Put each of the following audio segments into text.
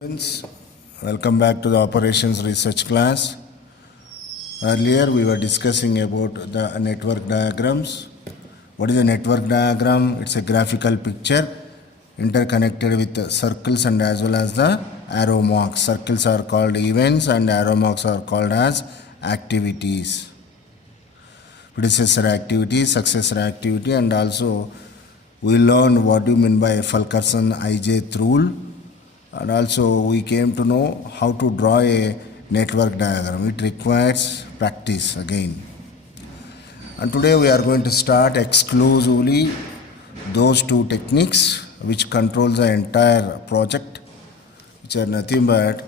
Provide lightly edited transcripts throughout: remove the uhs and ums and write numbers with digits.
Friends, welcome back to the operations research class. Earlier we were discussing about the network diagrams. What is a network diagram? It's a graphical picture interconnected with circles and as well as the arrow marks. Circles are called events and arrow marks are called as activities. Predecessor activity, successor activity, and also we learned what do you mean by Fulkerson ijth rule. And also we came to know how to draw a network diagram. It requires practice again. And today we are going to start exclusively those two techniques which control the entire project, which are nothing but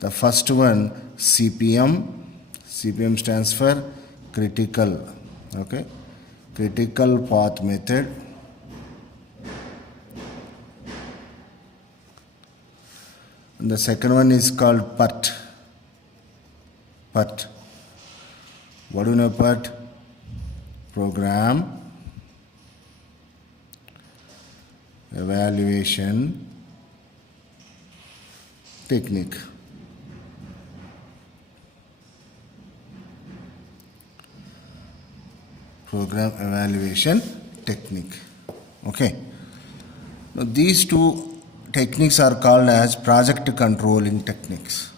the first one CPM. CPM stands for critical, critical path method. And the second one is called PERT. PERT. What do you know PERT? Program Evaluation Technique. Program Evaluation Technique. Okay. Now these two techniques are called as project controlling techniques.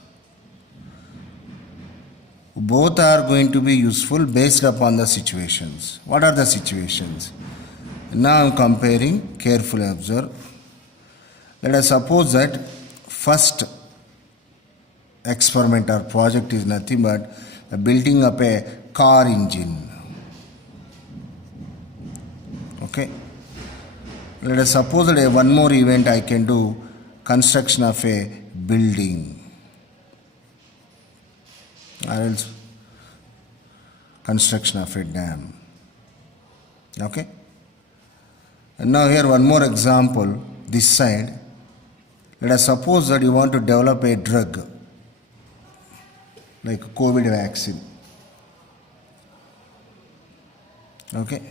Both are going to be useful based upon the situations. What are the situations? Now I am comparing, carefully observe. Let us suppose that first experiment or project is nothing but building up a car engine. Okay. Let us suppose that one more event I can do construction of a building or else construction of a dam. Okay. And now here one more example this side. Let us suppose that you want to develop a drug like COVID vaccine. Okay.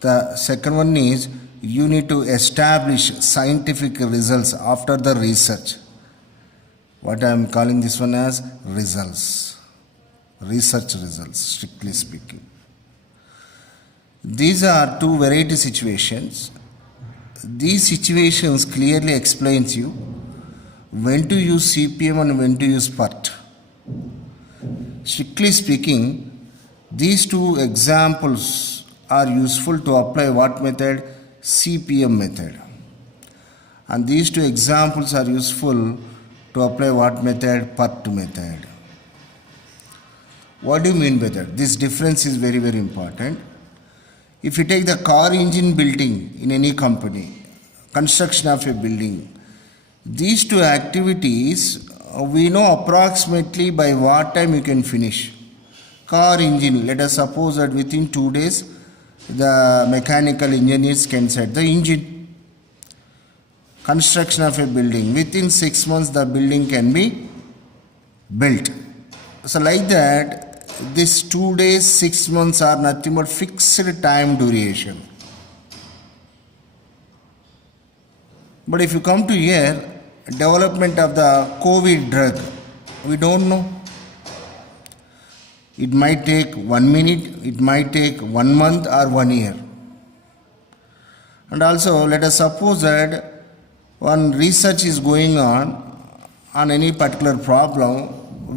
The second one is you need to establish scientific results after the research. What I am calling this one as results. Research results, strictly speaking. These are two variety situations. These situations clearly explains you when to use CPM and when to use PERT. Strictly speaking, these two examples are useful to apply what method? CPM method. And these two examples are useful to apply what method? PERT method. What do you mean by that? This difference is very, very important. If you take the car engine building in any company, construction of a building, these two activities, we know approximately by what time you can finish. Car engine, let us suppose that within 2 days, the mechanical engineers can set the engine. Construction of a building, within 6 months the building can be built. So like that, this 2 days, 6 months are nothing but fixed time duration. But if you come to here, development of the COVID drug, we don't know. It might take 1 minute, it might take 1 month or 1 year. And also let us suppose that one research is going on any particular problem.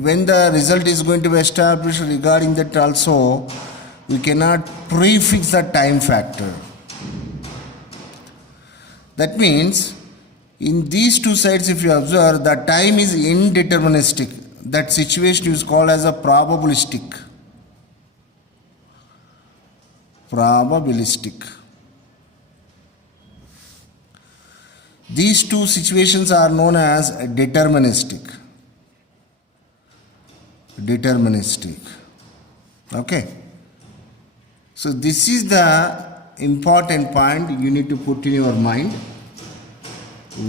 When the result is going to be established regarding that also, we cannot prefix the time factor. That means in these two sides if you observe, the time is indeterministic. That situation is called as a probabilistic. Probabilistic. These two situations are known as deterministic. Deterministic. Okay. So this is the important point you need to put in your mind.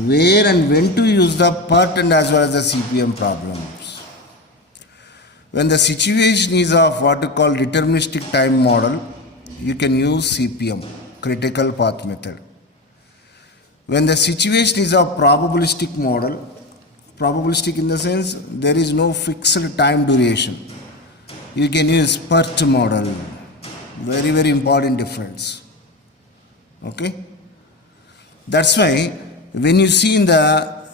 Where and when to use the PERT and as well as the CPM problems. When the situation is of what you call deterministic time model, you can use CPM, critical path method. When the situation is a probabilistic model, probabilistic in the sense there is no fixed time duration, you can use PERT model. Very, very important difference. Okay? That's why when you see in the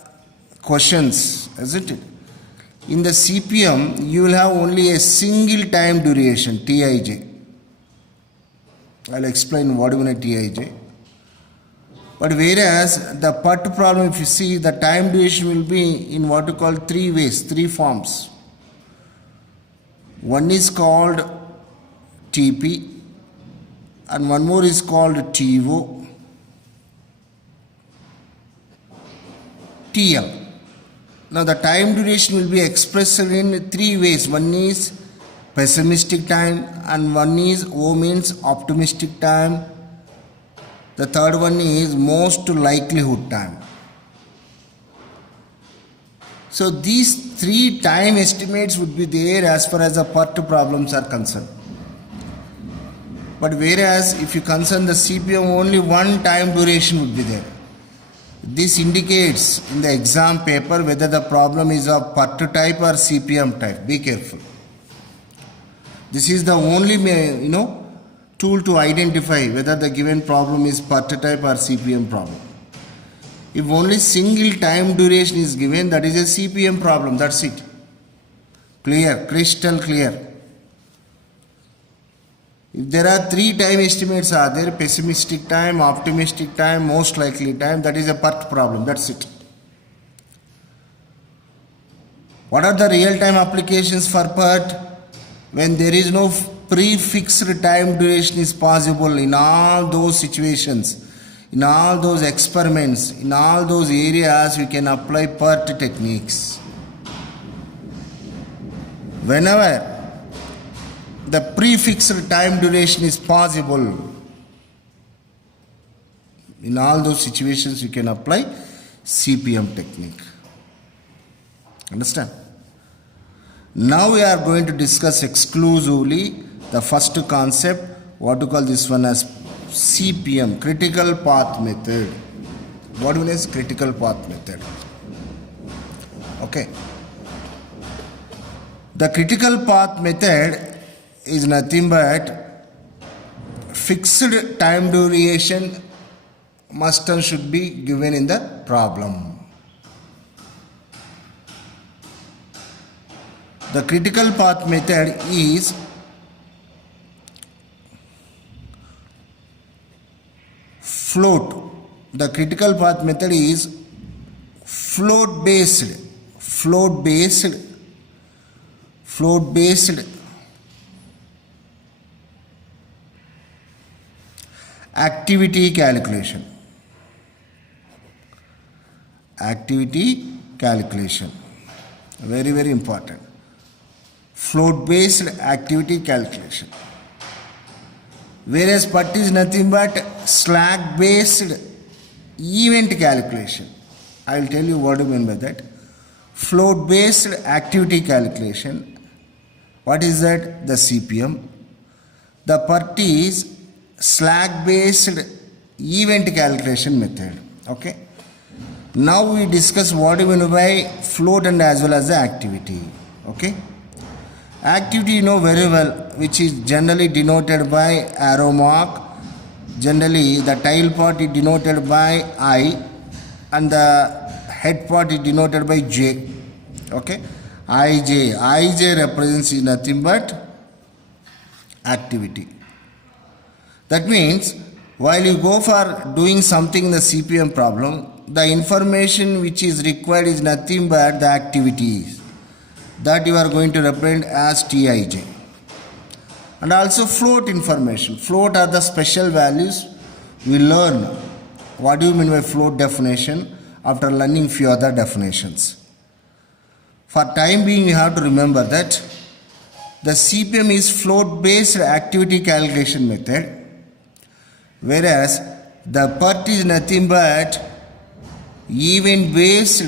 questions, isn't it? In the CPM, you will have only a single time duration, Tij. I'll explain what is a Tij. But whereas the PERT problem, if you see, the time duration will be in what you call three ways, three forms. One is called TP, and one more is called TO, TL. Now the time duration will be expressed in three ways. One is pessimistic time, and one is O means optimistic time. The third one is most likelihood time. So these three time estimates would be there as far as the PERT problems are concerned. But whereas if you concern the CPM, only one time duration would be there. This indicates in the exam paper whether the problem is of PERT type or CPM type. Be careful. This is the only tool to identify whether the given problem is PERT type or CPM problem. If only single time duration is given, that is a CPM problem. That's it. Clear, crystal clear. If there are three time estimates are there, pessimistic time, optimistic time, most likely time, that is a PERT problem. That's it. What are the real time applications for PERT? When there is no prefixed time duration is possible in all those situations, in all those experiments, in all those areas, we can apply PERT techniques. Whenever the prefixed time duration is possible, in all those situations you can apply CPM technique. Understand? Now we are going to discuss exclusively the first concept, what to call this one as CPM, critical path method. What is critical path method? Okay. The critical path method is nothing but fixed time duration must and should be given in the problem. The critical path method is float. The critical path method is float based activity calculation. Very, very important. Float based activity calculation. Whereas PERT is nothing but slack based event calculation. I will tell you what I mean by that. Float based activity calculation. What is that? The CPM. The PERT is slack based event calculation method. Okay. Now we discuss what we mean by float and as well as the activity. Okay. Activity you know very well, which is generally denoted by arrow mark. Generally the tail part is denoted by I and the head part is denoted by J. Okay. IJ represents is nothing but activity. That means while you go for doing something in the CPM problem, the information which is required is nothing but the activities that you are going to represent as Tij. And also float information. Float are the special values. We learn what do you mean by float definition after learning few other definitions. For time being, you have to remember that the CPM is float based activity calculation method, whereas the PERT is nothing but event based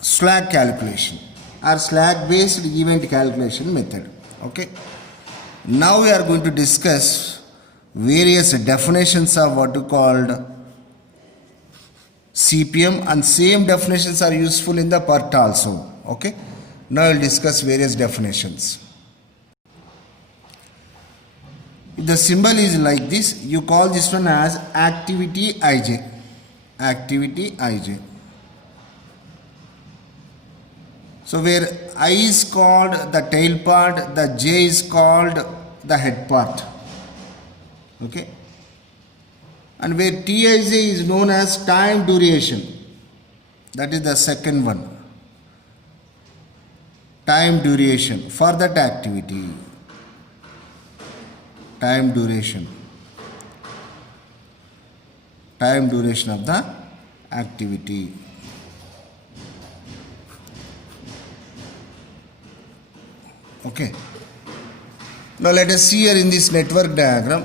slack calculation or slack based event calculation method. Okay. Now we are going to discuss various definitions of what you called CPM, and same definitions are useful in the PERT also. Okay. Now we'll discuss various definitions. If the symbol is like this, you call this one as activity Ij. Activity Ij. So where I is called the tail part, the J is called the head part. Okay. And where Tij is known as time duration. That is the second one. Time duration for that activity. Time duration. Time duration of the activity. Okay. Now let us see here in this network diagram.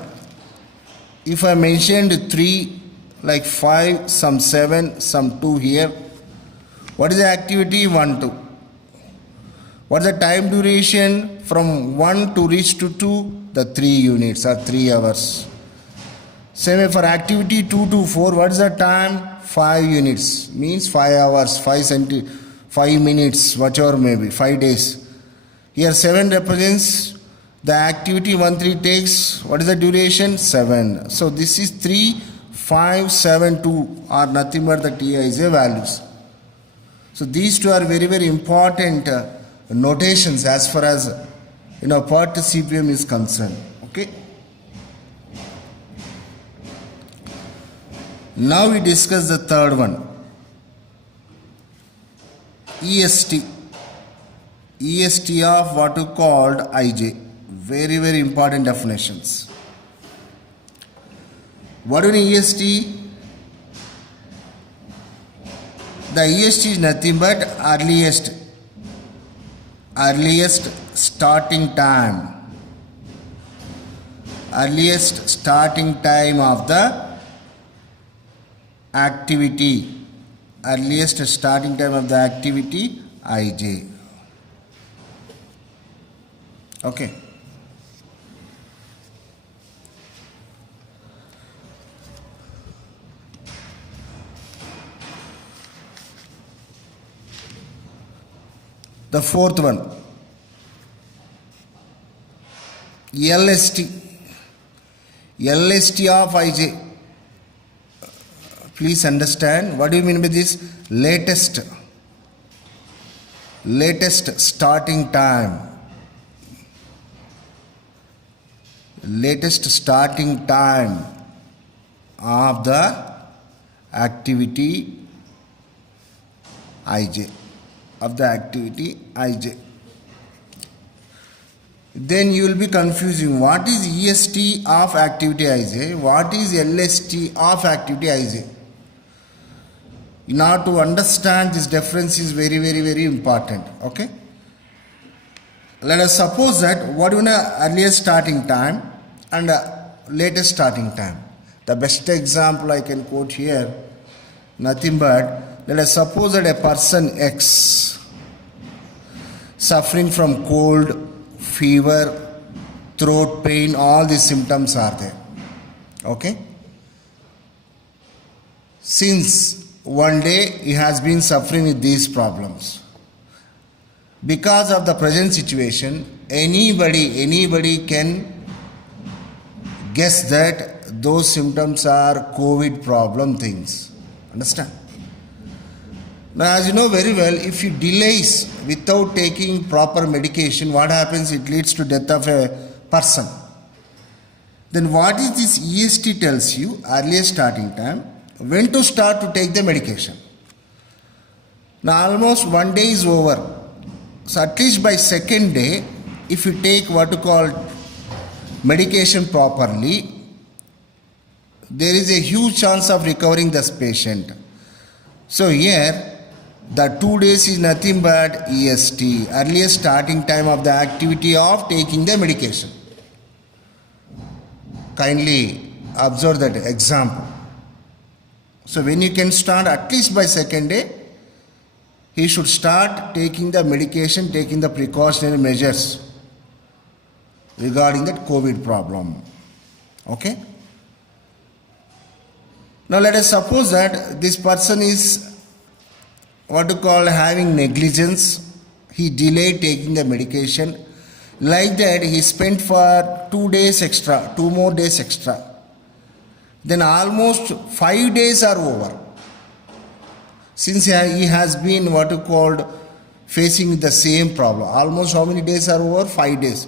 If I mentioned 3, like 5, some 7, some 2 here. What is the activity? 1, 2. What is the time duration from 1 to reach to 2? The 3 units or 3 hours. Same way for activity 2 to 4, what is the time? 5 units. Means 5 hours, 5 minutes, whatever may be, 5 days. Here 7 represents the activity 1, 3 takes. What is the duration? 7. So this is 3, 5, 7, 2 are nothing but the Tij values. So these two are very, very important notations as far as PERT CPM is concerned. Okay. Now we discuss the third one. EST. EST of what you called Ij. Very, very important definitions. What do you mean EST? The EST is nothing but earliest starting time. Earliest starting time of the activity. Earliest starting time of the activity Ij. Okay. The fourth one, LST. LST of Ij. Please understand, what do you mean by this? Latest starting time. Latest starting time of the activity Ij. Of the activity Ij. Then you will be confusing what is EST of activity Ij, what is LST of activity Ij. In order to understand this difference is very, very, very important. Okay. Let us suppose that what is the earliest starting time and latest starting time. The best example I can quote here, nothing but, let us suppose that a person X suffering from cold, fever, throat pain, all these symptoms are there. Okay? Since one day he has been suffering with these problems. Because of the present situation, anybody can guess that those symptoms are COVID problem things. Understand? Now, as you know very well, if you delays without taking proper medication, what happens? It leads to death of a person. Then what is this EST tells you? Earliest starting time, when to start to take the medication. Now almost one day is over. So at least by second day, if you take what you call medication properly, there is a huge chance of recovering this patient. So here, the 2 days is nothing but EST, earliest starting time of the activity of taking the medication. Kindly observe that example. So when you can start at least by second day, he should start taking the medication, taking the precautionary measures regarding that COVID problem. Okay? Now let us suppose that this person is what you call having negligence. He delayed taking the medication. Like that, he spent for 2 days extra, 2 more days extra. Then almost 5 days are over. Since he has been what you called facing the same problem. Almost how many days are over? 5 days.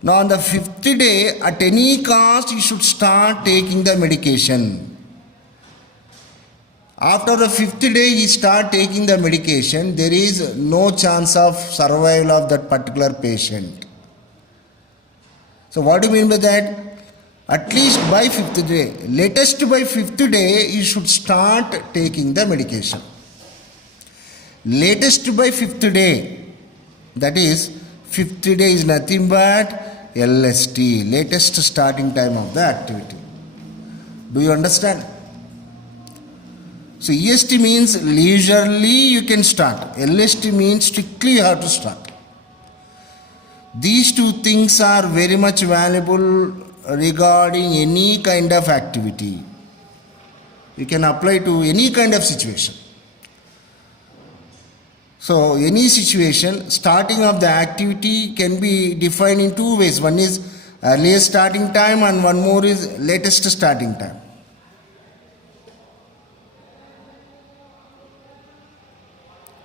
Now on the 5th day, at any cost, he should start taking the medication. After the 5th day, he start taking the medication. There is no chance of survival of that particular patient. So what do you mean by that? At least by 5th day, latest by 5th day, you should start taking the medication. Latest by 5th day, that is 5th day is nothing but LST, latest starting time of the activity. Do you understand? So EST means leisurely you can start. LST means strictly you have to start. These two things are very much valuable regarding any kind of activity. You can apply to any kind of situation. So any situation, starting of the activity can be defined in 2 ways. One is earliest starting time and one more is latest starting time.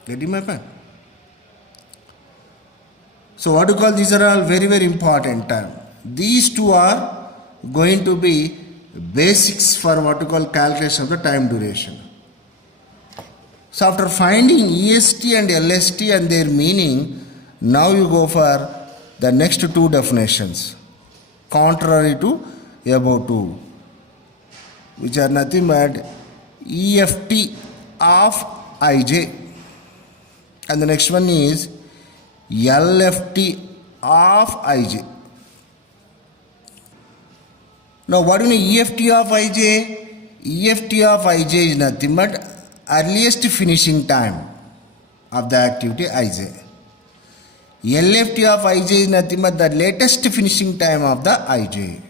Getting my point? So what you call, these are all very, very important time. These two are going to be basics for what you call calculation of the time duration. So after finding EST and LST and their meaning, now you go for the next 2 definitions, contrary to above 2, which are nothing but EFT of IJ. And the next one is LFT of IJ. Now what do you mean EFT of IJ? EFT of IJ is nothing but earliest finishing time of the activity IJ. LFT of IJ is nothing but the latest finishing time of the IJ.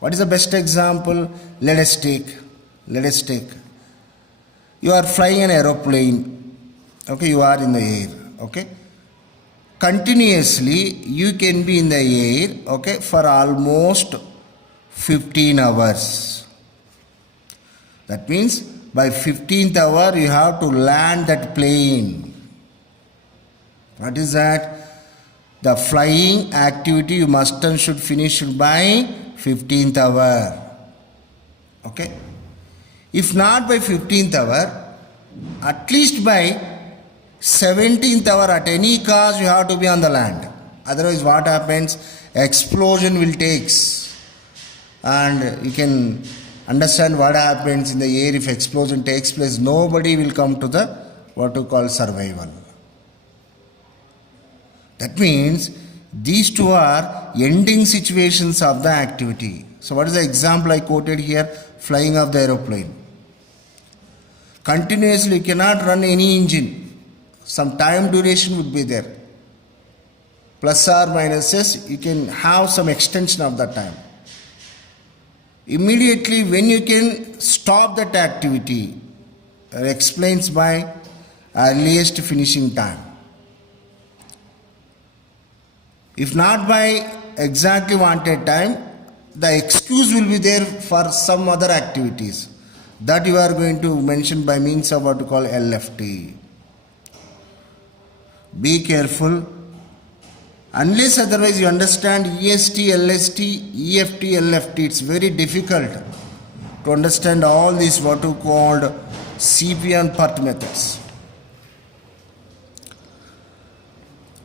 What is the best example? Let us take. You are flying an aeroplane. Okay, you are in the air. Okay. Continuously you can be in the air, okay, for almost 15 hours. That means by 15th hour you have to land that plane. What is that? The flying activity you must and should finish by 15th hour. Okay. If not by 15th hour, at least by 17th hour, at any cost you have to be on the land. Otherwise what happens? Explosion will take. And you can understand what happens in the air if explosion takes place. Nobody will come to the what you call survival. That means these two are ending situations of the activity. So what is the example I quoted here? Flying of the aeroplane. Continuously you cannot run any engine. Some time duration would be there. Plus or minuses, you can have some extension of the time. Immediately when you can stop that activity, explains by earliest finishing time. If not by exactly wanted time, the excuse will be there for some other activities that you are going to mention by means of what you call LFT. Be careful. Unless otherwise you understand EST, LST, EFT, LFT, it's very difficult to understand all these what you called CP and PERT methods.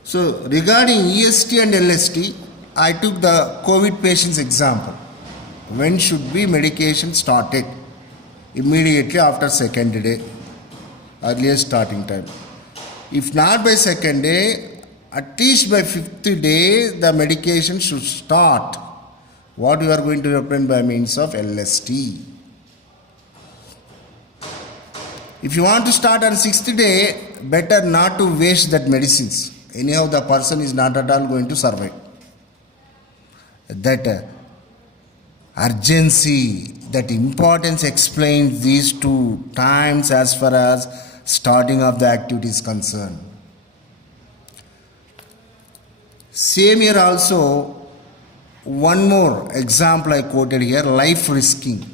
So regarding EST and LST, I took the COVID patient's example. When should be medication started? Immediately after 2nd day, earliest starting time. If not by 2nd day, at least by 5th day, the medication should start. What you are going to represent by means of LST. If you want to start on 6th day, better not to waste that medicines. Anyhow, the person is not at all going to survive. That urgency, That importance explains these two times as far as starting of the activity is concerned. Same here also, one more example I quoted here, life risking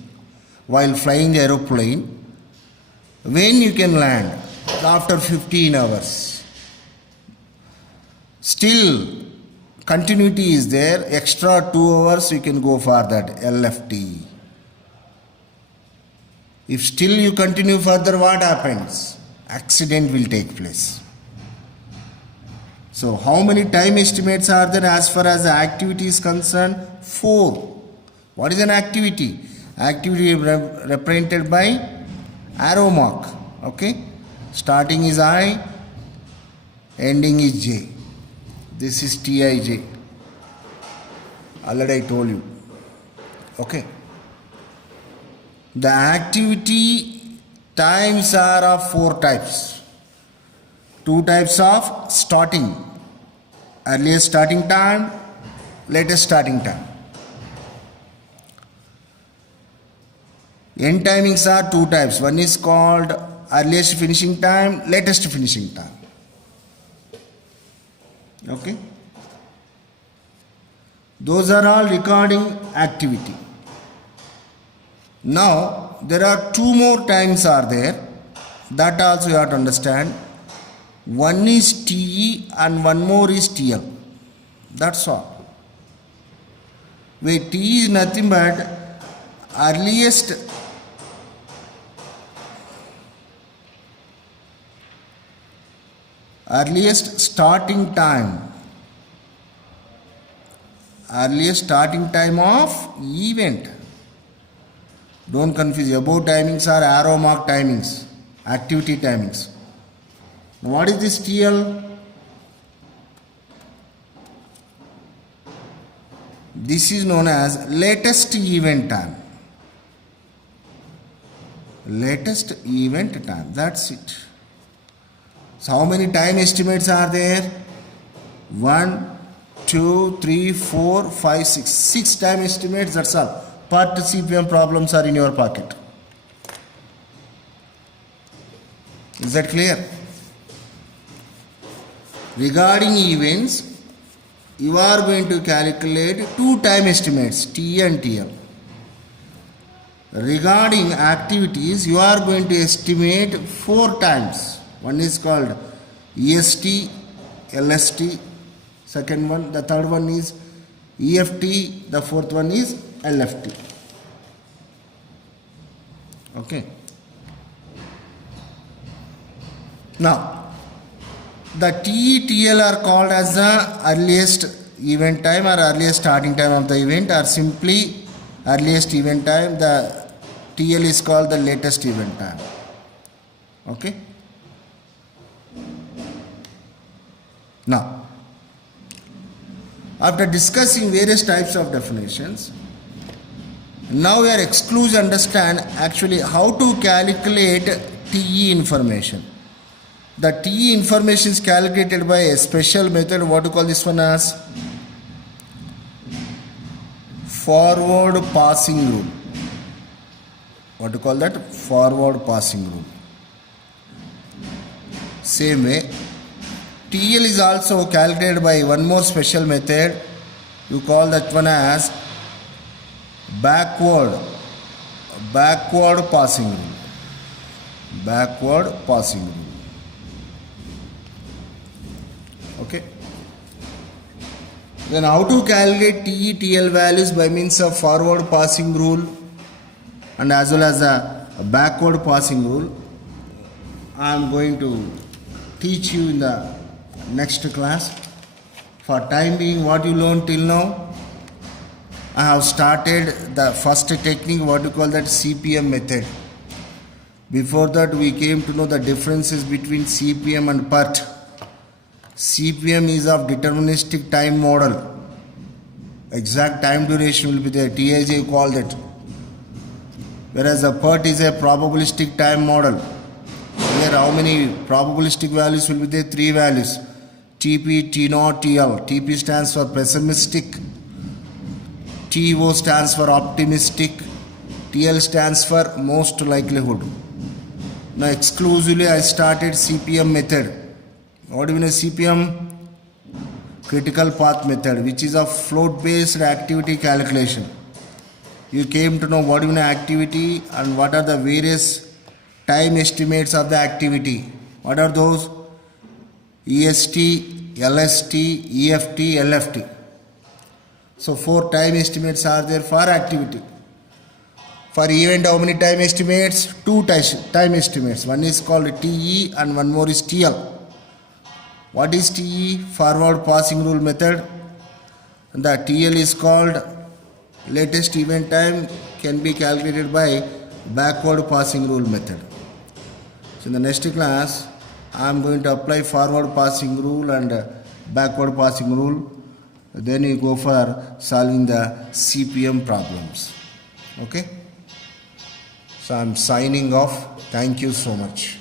while flying the aeroplane. When you can land after 15 hours, still continuity is there, extra 2 hours you can go for that LFT. If still you continue further, what happens? Accident will take place. So how many time estimates are there as far as the activity is concerned? 4. What is an activity? Activity represented by arrow mark. Okay, starting is I, ending is J. This is Tij. Already I told you. Okay. The activity times are of 4 types. 2 types of starting. Earliest starting time, latest starting time. End timings are 2 types. One is called earliest finishing time, latest finishing time. Okay. Those are all recording activity. Now there are 2 more times are there. That also you have to understand. One is TE and one more is TL. That's all. Where TE is nothing but earliest starting time. Earliest starting time of event. Don't confuse. Above timings are arrow mark timings, activity timings. What is this TL? This is known as latest event time. Latest event time. That's it. So how many time estimates are there? 1, 2, 3, 4, 5, 6. 6 time estimates, that's all. Part CPM problems are in your pocket. Is that clear? Regarding events, you are going to calculate 2 time estimates, T and TL. Regarding activities, you are going to estimate 4 times. One is called EST, LST, second one, the third one is EFT, the fourth one is LFT. Okay. Now, the TETL are called as the earliest event time or earliest starting time of the event, or simply earliest event time. The TL is called the latest event time. Okay. Now, after discussing various types of definitions, now we are exclusive to understand actually how to calculate TE information. The TE information is calculated by a special method. What do you call this one as? Forward passing rule. What do you call that? Forward passing rule. Same way, TL is also calculated by one more special method. You call that one as backward passing rule. Backward passing rule. Okay. Then how to calculate TE, TL values by means of forward passing rule and as well as a backward passing rule, I am going to teach you in the next class. For time being, what you learned till now, I have started the first technique, what you call that CPM method. Before that, we came to know the differences between CPM and PERT. CPM is of deterministic time model. Exact time duration will be there. TIJ called it. Whereas the PERT is a probabilistic time model. Here how many probabilistic values will be there? 3 values. TP, T0, TL. TP stands for pessimistic. TO stands for optimistic. TL stands for most likelihood. Now exclusively I started CPM method. What do you mean CPM? Critical path method, which is a float based activity calculation. You came to know what is an activity and what are the various time estimates of the activity. What are those? EST, LST, EFT, LFT. So 4 time estimates are there for activity. For event, how many time estimates? 2 time estimates. One is called TE and one more is TL. What is TE? Forward passing rule method. The TL is called latest event time, can be calculated by backward passing rule method. So in the next class, I am going to apply forward passing rule and backward passing rule. Then you go for solving the CPM problems. Okay. So I am signing off. Thank you so much.